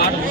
மாட்டு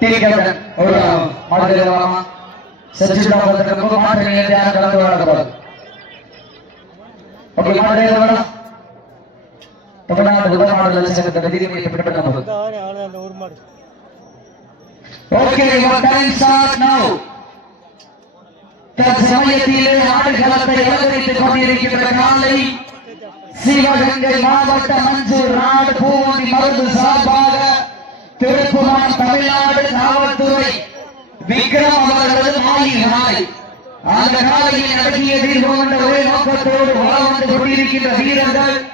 ठीक है सर और मात्र वाला सचिन का पत्र को मात्र नहीं ध्यान करना वाला का ओके मात्र वाला तो बना तो बना मात्र ले सकते हैं धीरे धीरे पेट करना होगा okay one time start now தற்சமயத்திலே ஆடுகளத்தை அலங்கரித்துக் கொண்டிருக்கின்ற காலை சிவகங்கை மாவட்ட மஞ்சூர் நாடு பூமதி மருந்து சார்பாக திருப்புவனம் தமிழ்நாடு காவல்துறை. விக்ரம் அவர்களது மாளிகை அந்த காலையில் நடத்திய தீர்வு என்ற ஒரே நோக்கத்தோடு வளம் கொண்டிருக்கின்ற வீரர்கள்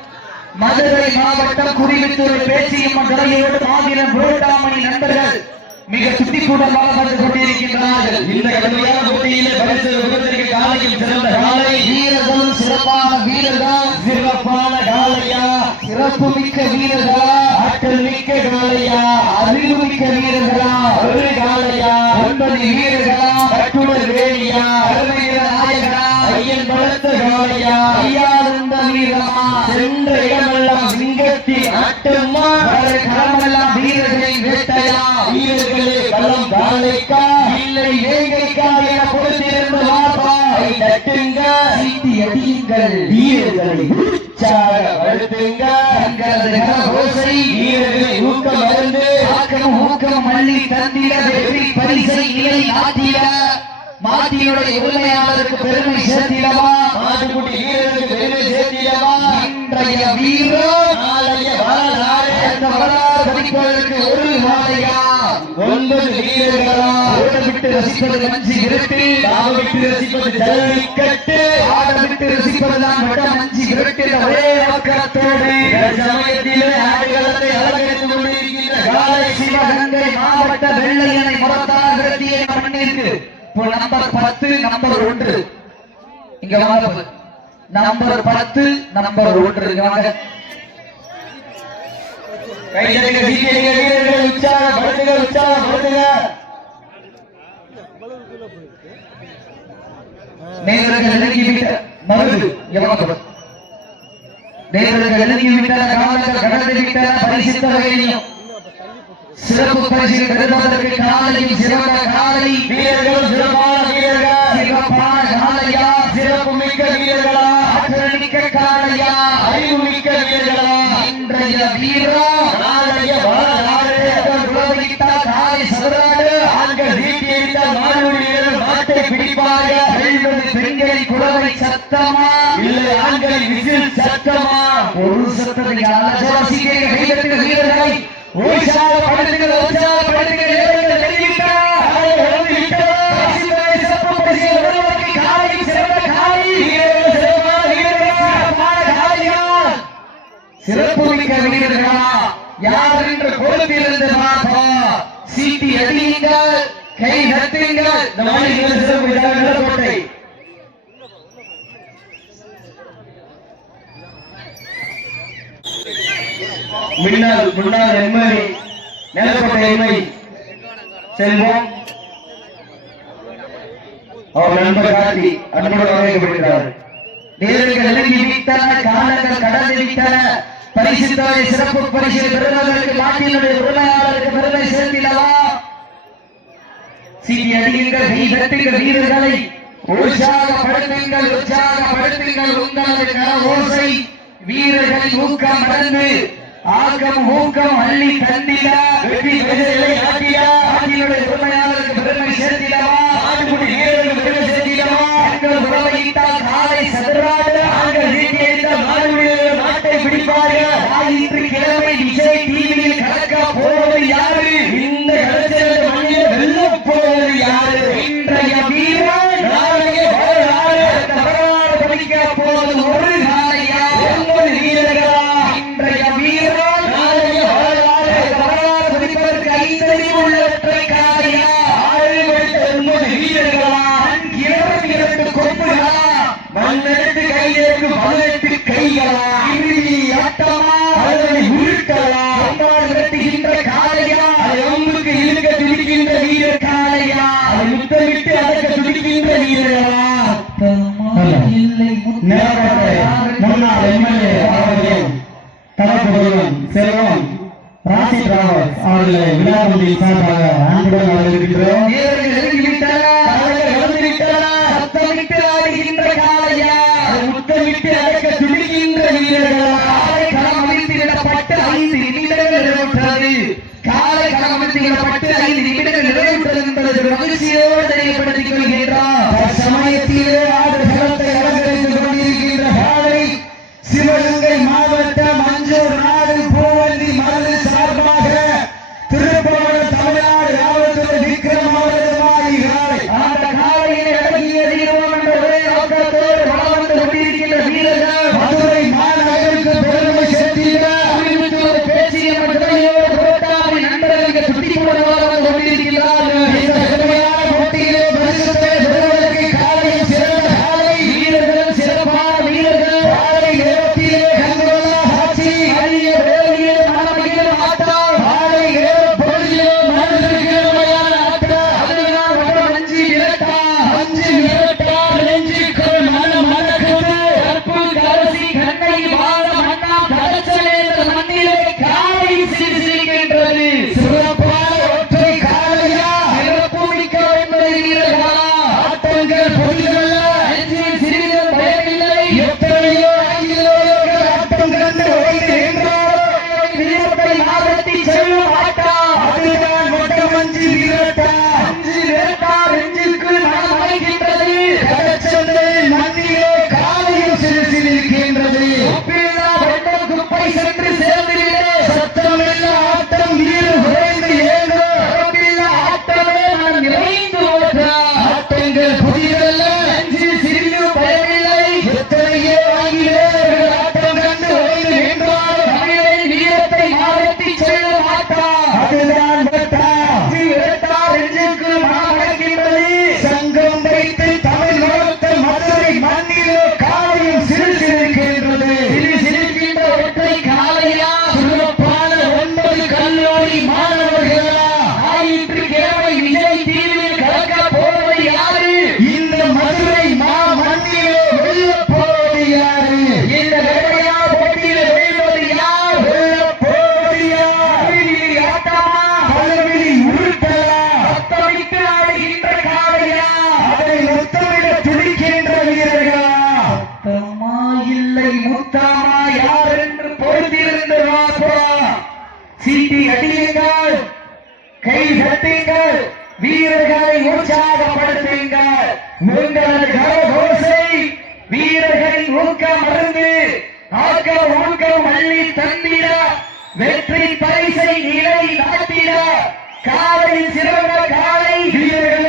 மதுரை மாவட்டம் குடிவித்துறை பேச்சியம்மன் கடையோடு மாவீரன் புரோட்டாமணி நண்பர்கள் மிக சுட்டிக்கூடம் வளம் வந்து கொண்டிருக்கின்றார்கள். இந்த கடுமையான போட்டியிலே பரிசு விபத்திற்கு காலையில் சிறந்த காலை. வீரர்களும் சிறப்பான வீரர்கள். சிறப்பான காலையா? சிறப்பு மிக்க வீரர்களா? ஆற்றல் மிக்க காலையா? மிக்க வீரர்களா ஒரு காலையா ஒன்பது வீரர்களா கட்டுடல் வேலியா அருமையில நாயகனா ஐயன் பலத்த காலையா ஐயாவிருந்த வீரமா சென்ற இடமெல்லாம் சிங்கத்தின் ஆட்டமா வர களமெல்லாம் வீரர்களை வேட்டையா வீரர்களே களம் காலைக்கா இல்லை ஏங்கைக்கா என கொடுத்திருந்த வாப்பா கை தட்டுங்க சீட்டி அடியுங்கள். வீரர்களை உற்சாக வருத்துங்க தங்களது கரகோசை வீரர்களை ஊக்கம் அருந்து ஆக்கம் ஊக்கம் மல்லி தந்திட வெற்றி பரிசை நிலை நாட்டிட மாட்டியுடைய உரிமையாளருக்கு பெருமை சேர்த்திடவா? மாட்டுக்குட்டி வீரர்களுக்கு பெருமை சேர்த்திடவா? இன்றைய நாளைய வரலாறு அந்த வரலாறு படிப்பதற்கு ஒரு வாழையா? ஒன்பது வீரர்களா? ஓடவிட்டு ரசிப்பது மஞ்சி விரட்டு தாவிட்டு ரசிப்பது ஜல்லிக்கட்டு ஆடவிட்டு ரசிப்பதுதான் மஞ்சி விரட்டு ஒரே சமயத்திலே ஆடுகளத்தை கொண்டிருக்கின்ற காலை சிவகங்கை மாவட்ட வெள்ளையனை முறத்தார் விரட்டிய மண்ணிற்கு இப்போ நம்பர் பத்து நம்பர் ஒன்று. இங்க வாங்க. நம்பர் பத்து நம்பர் ஒன்று. இங்க வாங்க. நேரங்கள் வகையிலும் சிறப்பு பரிசு பெறுவதற்கு காலையும் சிறந்த காலை வீரர்களும் சிறப்பான வீரர்கள். சிறப்பான காலையா சிறப்பு மிக்க வீரர்களா? ஆற்றல் மிக்க காலையா அறிவு மிக்க வீரர்களா? இன்றைய வீரம் நாளைய காலை சதுராடு ஆண்கள் வீட்டி எரித்தால் மாணவ வீரர்கள் மாட்டை பிடிப்பார்கள் வெல்வது பெண்களின் குலவை சத்தமா? இல்லை ஆண்களின் விசில் சத்தமா? ஒரு சத்தத்தை அலசவாசிக்க கைதட்டுக வீரர்களை உற்சாகப்படுத்துங்கள் உற்சாகப்படுத்துங்கள் வீரர்கள் வெளியிட்டார் காலை வந்து விட்டதா? சிறப்பு சிறந்த வீரர்கள் சிறப்பான சிறப்பு மிக்க வீரர்களா யார் என்று பொறுத்திருந்து பார்ப்போம் சீட்டி அடியுங்கள் கை தட்டுங்கள். இந்த மாதிரி சிறப்பு விழா கோட்டை மின்னல் முன்னாள் எம்எல்ஏ நெல்கோட்டை எம்எல்ஏ. செல்வம். அவர் நண்பர் கார்த்தி அன்போடு வரவேற்கப்படுகிறார். நேரங்கள் வீரர்களை உற்சாகப்படுத்துங்கள் உற்சாகப்படுத்துங்கள். உங்களது ஓசை வீரர்களின் ஊக்கம் அடங்கு ஆக்கம் ஊக்கம் அள்ளி தந்திடா வெற்றி பெருமையாளருக்கு பெருமை சேர்த்திடவா? ஆட்டுக்குடி வீரர்களுக்கு கலப்பகுதியும் செல்வம் ராசி டிராவல்ஸ் அவர்களை விழாவில் சார்பாக அன்புடன் வரவேற்கின்றோம். வீரர்கள் ஊக்கம் அருந்து ஆக்கம் ஊக்கம் அள்ளி தந்திட வெற்றி பரிசை நிலை நாட்டிட காலை சிறந்த காலை வீரர்கள்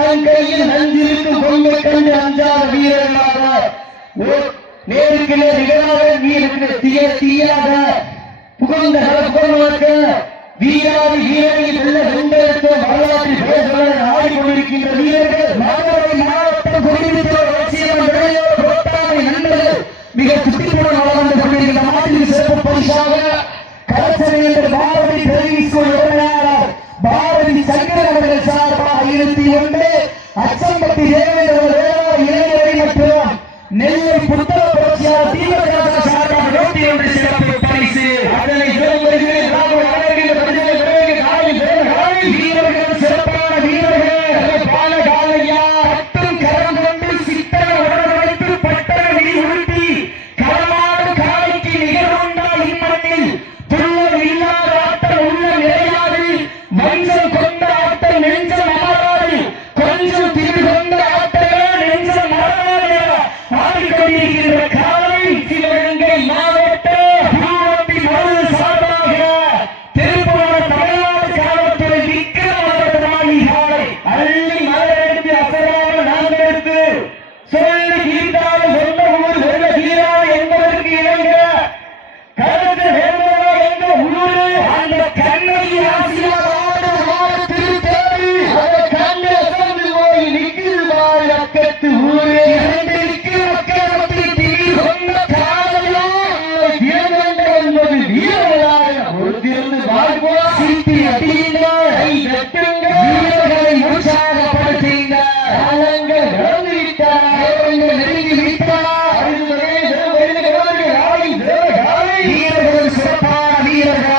தன் கையில் நஞ்சிருக்கும் பொங்கை கண்டு அஞ்சாத வீரர்களாக நேருக்கு நேர் நிகராக வீரருக்கு தீய தீயாக புகழ்ந்த கலக்கோர்களுக்கு வீராதி வீரனை நல்ல வென்றெடுத்த வரலாற்று பேசுவதன் ஆடிக்கொண்டிருக்கின்ற வீரர்கள் மாணவரை மாவட்டம் குடியிருந்த லட்சியம் நண்பர்கள் மிக சுற்றுச்சூழல் Yeah.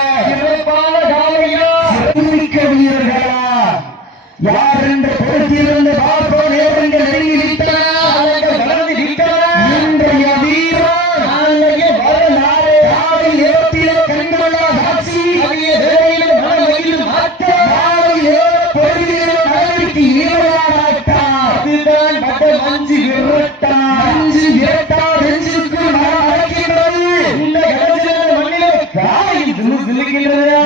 Yeah. दिल्ली दिल्ली के लिए